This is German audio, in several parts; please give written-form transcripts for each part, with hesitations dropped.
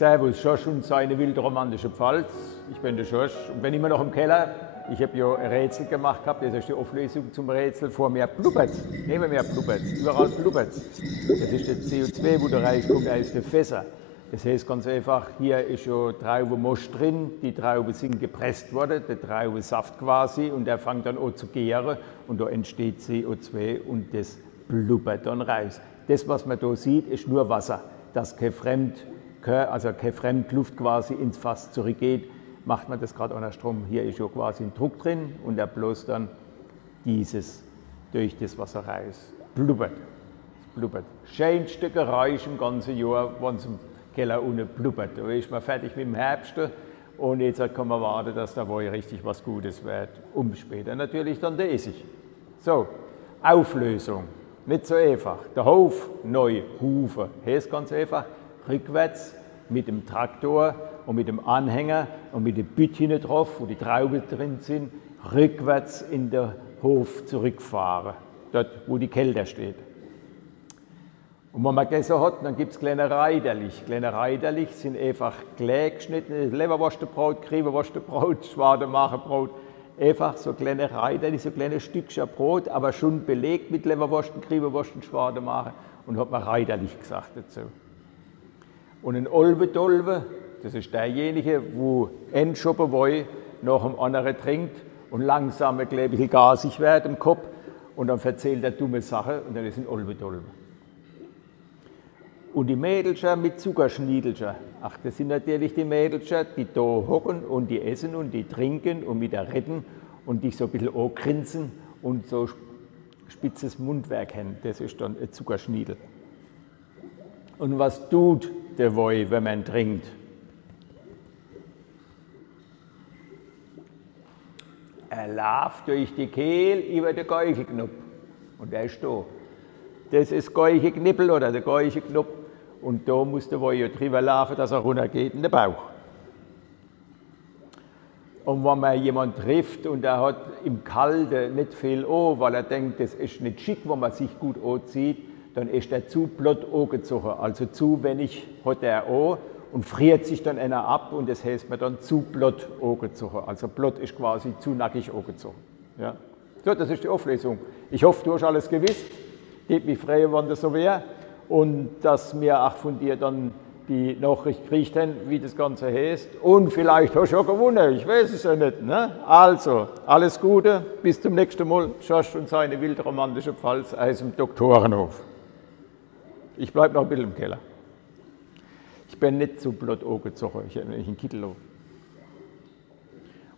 Servus, Schorsch und seine wildromantische Pfalz. Ich bin der Schorsch und bin immer noch im Keller. Ich habe ja ein Rätsel gemacht gehabt, das ist die Auflösung zum Rätsel. Vor mir blubbert's, neben mir blubbert's, überall blubbert's. Das ist das CO2, wo da rauskommt aus den Fässern. Das heißt ganz einfach, hier ist ja Traubenmost drin, die Trauben sind gepresst worden, der Traubensaft quasi, und der fängt dann an zu gären und da entsteht CO2 und das blubbert dann raus. Das, was man da sieht, ist nur Wasser, das keine Fremdluft quasi ins Fass zurückgeht. Macht man das gerade andersrum, hier ist ja quasi ein Druck drin und der bloß dann dieses durch das Wasser raus. Blubbert. Blubbert. Schönste Geräusch im ganzen Jahr, wenn es im Keller unten blubbert. Da ist man fertig mit dem Herbst und jetzt kann man warten, dass da wohl richtig was Gutes wird. Und später natürlich dann der Essig. So, Auflösung. Nicht so einfach. Der Hof neu hufen. Heißt ganz einfach, rückwärts mit dem Traktor und mit dem Anhänger und mit den Büttchen drauf, wo die Trauben drin sind, rückwärts in den Hof zurückfahren, dort wo die Kälte steht. Und wenn man gegessen hat, dann gibt es kleine Reiterlich. Kleine Reiterlich sind einfach klein geschnittene Leberwurstbrot, Kriebewurstbrot, Schwademacherbrot. Einfach so kleine Reiterlich, so kleine Stückchen Brot, aber schon belegt mit Leberwursten, Kriebewursten, Schwademacher. Und hat man Reiterlich gesagt dazu. Und ein Olvedolve, das ist derjenige, wo ein Schoppenwoi nach dem anderen trinkt und langsam ein bisschen gasig wird im Kopf und dann erzählt er dumme Sachen und dann ist ein Olvedolve. Und die Mädelchen mit Zuckerschniedelchen, ach, das sind natürlich die Mädelchen, die da hocken und die essen und die trinken und mit der retten und dich so ein bisschen angrinsen und so spitzes Mundwerk haben. Das ist dann ein Zuckerschniedel. Und was tut der Woi, wenn man trinkt? Er läuft durch die Kehle über den Gäuchelknopf und der ist da. Das ist Gäuchelknippel oder der Gäuchelknopf und da muss der Woi drüber laufen, dass er runtergeht in den Bauch. Und wenn man jemanden trifft und er hat im Kalten nicht viel an, weil er denkt, das ist nicht schick, wenn man sich gut anzieht, dann ist er zu blott angezogen, also zu wenig hat er an und friert sich dann einer ab und das heißt man dann zu blott angezogen. Also blott ist quasi zu nackig angezogen. Ja. So, das ist die Auflösung. Ich hoffe, du hast alles gewusst. Geht mich freuen, wenn das so wäre und dass wir auch von dir dann die Nachricht kriegt, wie das Ganze heißt. Und vielleicht hast du ja gewonnen, ich weiß es ja nicht. Ne? Also, alles Gute, bis zum nächsten Mal. Schorsch und seine wildromantische Pfalz aus dem Doktorenhof. Ich bleibe noch ein bisschen im Keller. Ich bin nicht so blott angezogen, ich habe nämlich einen Kittel an.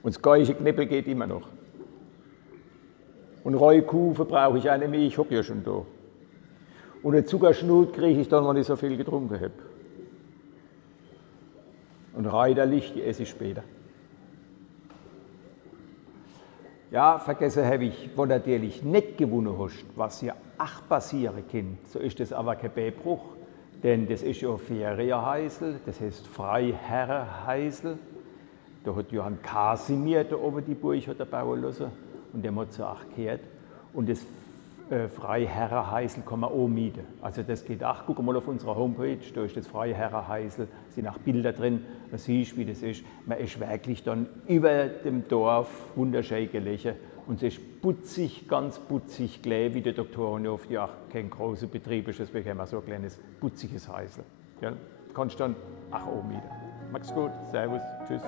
Und das Gäuchelknippel geht immer noch. Und Reukufen brauche ich eine Milch, ich habe ja schon da. Und einen Zuckerschnut kriege ich dann, wenn ich so viel getrunken habe. Und Reiterlich, die esse ich später. Ja, vergessen habe ich, wenn du natürlich nicht gewonnen hast, was ja auch passieren kann, so ist das aber kein Beibruch, denn das ist ja Ferienheisel, das heißt Freiherrenheisel. Da hat Johann Kasimir da oben die Burg hat er bauen lassen und der hat so auch gehört. Und das Freiherrenheisel kann man auch mieten. Also das geht auch. Guck mal auf unserer Homepage, da ist das Freiherrenheisel, sind auch Bilder drin, da siehst du, wie das ist. Man ist wirklich dann über dem Dorf wunderschön gelegen und es ist putzig, ganz putzig, gleich wie der Doktorenhof, die auch kein großer Betrieb ist, deswegen haben wir so ein kleines putziges Heisel. Ja? Kannst dann auch mieten. Mach's gut, servus, tschüss.